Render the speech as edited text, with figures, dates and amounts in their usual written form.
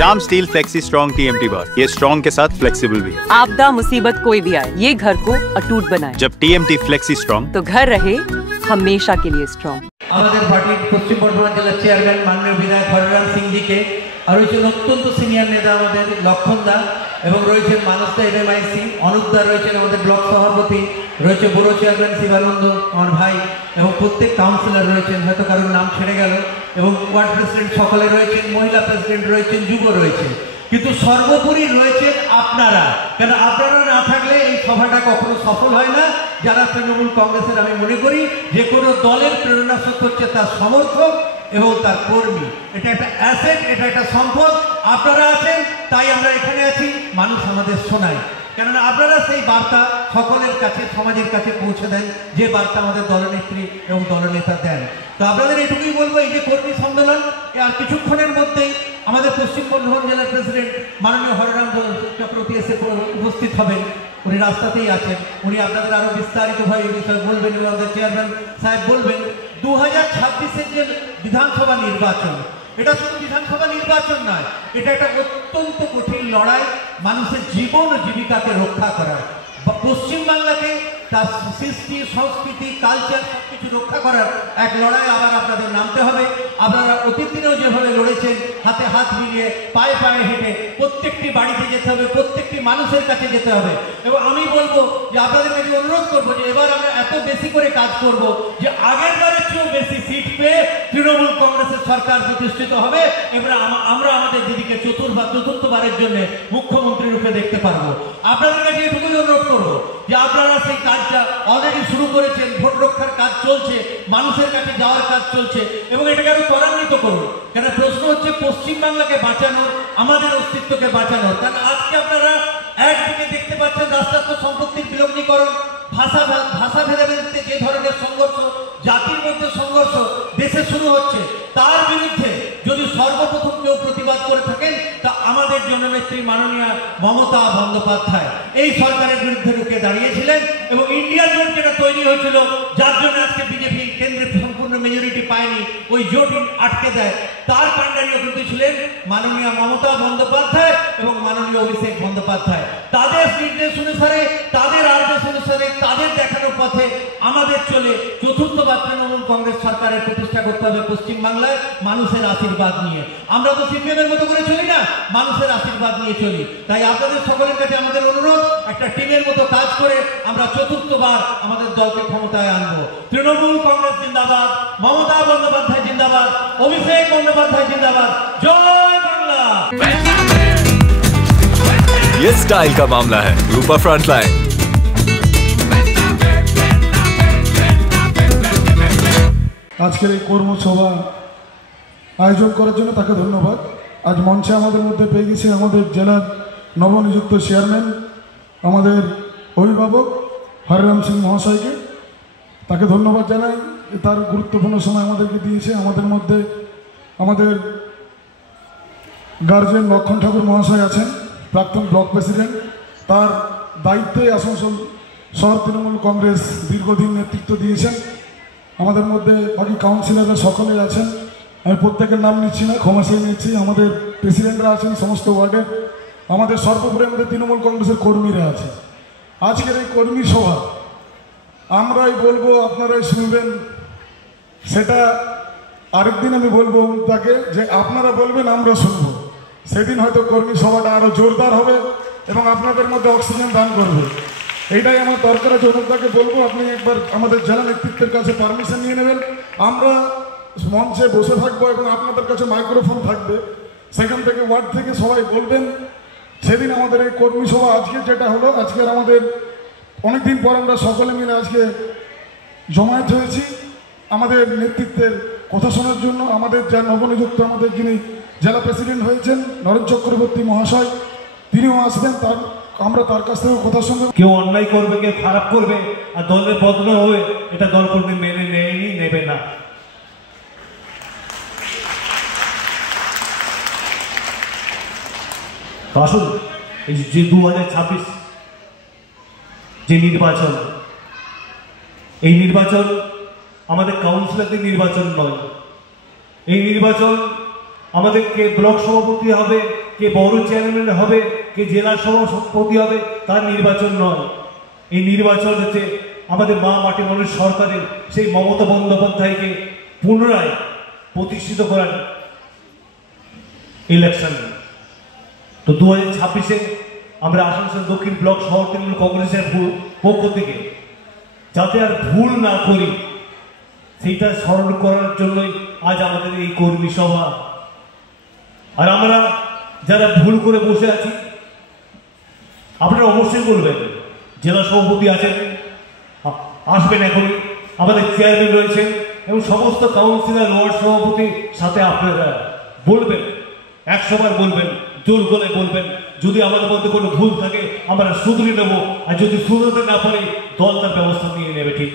Shyam steel flexi strong TMT बार, ये strong के साथ फ्लेक्सिबल भी है। आपदा मुसीबत कोई भी आए, ये घर को अटूट बनाए। जब TMT फ्लेक्सी स्ट्रॉन्ग तो घर रहे हमेशा के लिए स्ट्रॉन्ग। আমাদের পার্টির পশ্চিম বর্ধমান জেলার চেয়ারম্যান মাননীয় বিধায়ক হররাম সিং জিকে আর রয়েছেন অত্যন্ত সিনিয়র নেতা আমাদের লক্ষণ দা এবং রয়েছেন মানস দা MMIC, অনুপ দা রয়েছেন আমাদের ব্লক সভাপতি, রয়েছে বড় চেয়ারম্যান শিবানন্দ আমার ভাই এবং প্রত্যেক কাউন্সিলর রয়েছেন, হয়তো কারোর নাম ছেড়ে গেল, এবং ওয়ার্ড প্রেসিডেন্ট সকলে রয়েছেন, মহিলা প্রেসিডেন্ট রয়েছেন, যুব রয়েছে, কিন্তু সর্বোপরি রয়েছেন আপনারা। কেন আপনারা না থাকলে এই সভাটা কখনো সফল হয় না। যারা তৃণমূল কংগ্রেসের আমি মনে করি যে কোনো দলের প্রেরণা শক্তি হচ্ছে তার সমর্থক এবং তার কর্মী। এটা একটা অ্যাসেট, এটা একটা সম্পদ। আপনারা আছেন তাই আমরা এখানে আছি, মানুষ আমাদের শোনায়। কেননা আপনারা সেই বার্তা সকলের কাছে, সমাজের কাছে পৌঁছে দেন যে বার্তা আমাদের দলনেত্রী এবং দলনেতা দেন। তো আপনাদের এটুকুই বলবো, এই যে কর্মী সম্মেলন আর কিছুক্ষণের মধ্যেই আমাদের পশ্চিম বর্ধমান জেলার প্রেসিডেন্ট মাননীয় হররাম চক্রবর্তী এসে উপস্থিত হবেন। উনি রাস্তাতেই আছেন, উনি আপনাদের আরো বিস্তারিতভাবে এই বিষয়ে বলবেন এবং আমাদের চেয়ারম্যান সাহেব বলবেন। 2026-এর যে বিধানসভা নির্বাচন, এটা শুধু বিধানসভা নির্বাচন নয়, এটা একটা অত্যন্ত কঠিন লড়াই মানুষের জীবন ও জীবিকাকে রক্ষা করার, পশ্চিমবাংলাকে তার সৃষ্টি, সংস্কৃতি, কালচার সবকিছু রক্ষা করার এক লড়াই আবার আপনাদের নামতে হবে। আপনারা অতীত দিনেও যেভাবে লড়েছেন, হাতে হাত মিলিয়ে, পায়ে পায়ে হেঁটে প্রত্যেকটি বাড়িতে যেতে হবে, প্রত্যেকটি মানুষের কাছে যেতে হবে। এবং আমি বলবো যে আপনাদের কাছে অনুরোধ করবো যে এবার আমরা এত বেশি করে কাজ করব যে আগের বারের চেয়েও বেশি সিট পেয়ে তৃণমূল কংগ্রেসের সরকার প্রতিষ্ঠিত হবে। এবার আমরা আমাদের দিদিকে চতুর্থবারের জন্য মুখ্যমন্ত্রী রূপে দেখতে পারবো। আপনাদের কাছে এটুকুই অনুরোধ করবো যে আপনারা সেই কাজটা অলরেডি শুরু করেছেন, ভোট রক্ষার কাজ চলছে, মানুষের কাছে যাওয়ার কাজ চলছে এবং এটাকে আরো ত্বরান্বিত করুন। কেন প্রশ্ন হচ্ছে পশ্চিমবাংলাকে বাঁচানোর, আমাদের অস্তিত্বকে বাঁচানোর। কারণ আজকে আপনারা একদিকে দেখতে পাচ্ছেন রাষ্ট্রায়ত্ত সম্পত্তির বিলগ্নীকরণ, ভাষা ভেদাভেদে যে ধরনের সংঘর্ষ, জাতির মধ্যে সংঘর্ষ দেশে শুরু হচ্ছে, তার বিরুদ্ধে যদি সর্বপ্রথম কেউ প্রতিবাদ করে থাকেন তা আমাদের জননেত্রী মাননীয়া মমতা বন্দ্যোপাধ্যায় এই সরকারের বিরুদ্ধে রুখে দাঁড়িয়েছিলেন এবং ইন্ডিয়া জোট যেটা তৈরি হয়েছিল, যার জন্য আজকে বিজেপি কেন্দ্রে সম্পূর্ণ মেজরিটি পায়নি, ওই জোট আটকে দেয়, তার কাণ্ডারিও কিন্তু ছিলেন মাননীয়া মমতা বন্দ্যোপাধ্যায় এবং মাননীয় অভিষেক বন্দ্যোপাধ্যায়। তাদের নির্দেশ অনুসারে, তাদের আদেশ অনুসারে, তাদের দেখানো পথে আমাদের চলে চতুর্থবার তৃণমূল কংগ্রেস সরকারের প্রতিষ্ঠা করতে হবে পশ্চিমবাংলায় মানুষের আশীর্বাদ নিয়ে। আমরা তো সিপিএমের মতো করে চলি না, মানুষের আশীর্বাদ নিয়ে চলি। তাই আপনাদের সকলের কাছে আমাদের অনুরোধ, একটা টিমের মতো কাজ করে আমরা চতুর্থবার আমাদের দলকে ক্ষমতায় আনবো। তৃণমূল কংগ্রেস জিন্দাবাদ, মমতা বন্দ্যোপাধ্যায় জিন্দাবাদ, অভিষেক বন্দ্যোপাধ্যায় জিন্দাবাদ, জয় বাংলা। ये स्टाइल का मामला है, रूपा फ्रंटलाइन। আজকের এই কর্মসভা আয়োজন করার জন্য তাকে ধন্যবাদ। আজ মঞ্চে আমাদের মধ্যে পেয়ে গেছে আমাদের জেলার নবনিযুক্ত চেয়ারম্যান, আমাদের অভিভাবক হররাম সিং মহাশয়কে, তাকে ধন্যবাদ জানাই। তার গুরুত্বপূর্ণ সময় আমাদেরকে দিয়েছে। আমাদের মধ্যে আমাদের গার্জেন লক্ষণ ঠাকুর মহাশয় আছেন, প্রাক্তন ব্লক প্রেসিডেন্ট, তার দায়িত্বে আসানসোল শহর তৃণমূল কংগ্রেস দীর্ঘদিন নেতৃত্ব দিয়েছেন। আমাদের মধ্যে বাকি কাউন্সিলররা সকলেই আছেন, আমি প্রত্যেকের নাম নিচ্ছি না, ক্ষমা চেয়ে নিচ্ছি। আমাদের প্রেসিডেন্টরা আছেন সমস্ত ওয়ার্ডের, আমাদের সর্বোপরি আমাদের তৃণমূল কংগ্রেসের কর্মীরা আছে। আজকের এই কর্মী সভা আমরাই বলবো, আপনারাই শুনবেন, সেটা আরেকদিন আমি বলবো তাকে যে আপনারা বলবেন আমরা শুনবো। সেদিন হয়তো কর্মী সভাটা আরও জোরদার হবে এবং আপনাদের মধ্যে অক্সিজেন দান করবে। এইটাই আমার দরকার আছে। অনুদাকে বলবো আপনি একবার আমাদের জেলা নেতৃত্বের কাছে পারমিশন নিয়ে নেবেন। আমরা মঞ্চে বসে থাকবো এবং আপনাদের কাছে মাইক্রোফোন থাকবে, সেখান থেকে ওয়ার্ড থেকে সবাই বলবেন। সেদিন আমাদের এই কর্মী সভা আজকে যেটা হলো, আজকের আমাদের অনেকদিন পর আমরা সকলে মিলে আজকে জমায়েত হয়েছি আমাদের নেতৃত্বের কথা শোনার জন্য। আমাদের যা নবনিযুক্ত আমাদের যিনি জেলা প্রেসিডেন্ট হয়েছেন নরেন চক্রবর্তী মহাশয়, তিনিও আসবেন, আমরা তার কাছ থেকে কথা শুনবো। কেউ অন্যায় করবে, কেউ খারাপ করবে আর দলের বদনাম হবে, এটা দলকর্মী মেনে নেয়নি, নেবে না। আসুন, এই যে 2026 যে নির্বাচন, এই নির্বাচন আমাদের কাউন্সিলরদের নির্বাচন নয়। এই নির্বাচন আমাদেরকে ব্লক সভাপতি হবে, কে বড় চেয়ারম্যান হবে, কে জেলা সভাপতি হবে, তার নির্বাচন নয়। এই নির্বাচন হচ্ছে আমাদের মা মাটি মানুষ সরকারের সেই মমতা বন্দ্যোপাধ্যায়কে পুনরায় প্রতিষ্ঠিত করার ইলেকশন। তো 2026-এ আমরা আসানসোল দক্ষিণ ব্লক শহর তৃণমূল কংগ্রেসের পক্ষ থেকে যাতে আর ভুল না করি সেইটা স্মরণ করার জন্যই আজ আমাদের এই কর্মী সভা। আর আমরা যারা ভুল করে বসে আছি, আপনারা অবশ্যই বলবেন। জেলা সভাপতি আছেন, আসবেন এখনই, আমাদের চেয়ারম্যান রয়েছেন এবং সমস্ত কাউন্সিলর ওয়ার্ড সভাপতির সাথে আপনারা বলবেন, 100 বার বলবেন, জোর গলায় বলবেন। যদি আমাদের মধ্যে কোনো ভুল থাকে আমরা শুধরে নেব, আর যদি শুধরাতে না পারি দল তার ব্যবস্থা নিয়ে নেবে। ঠিক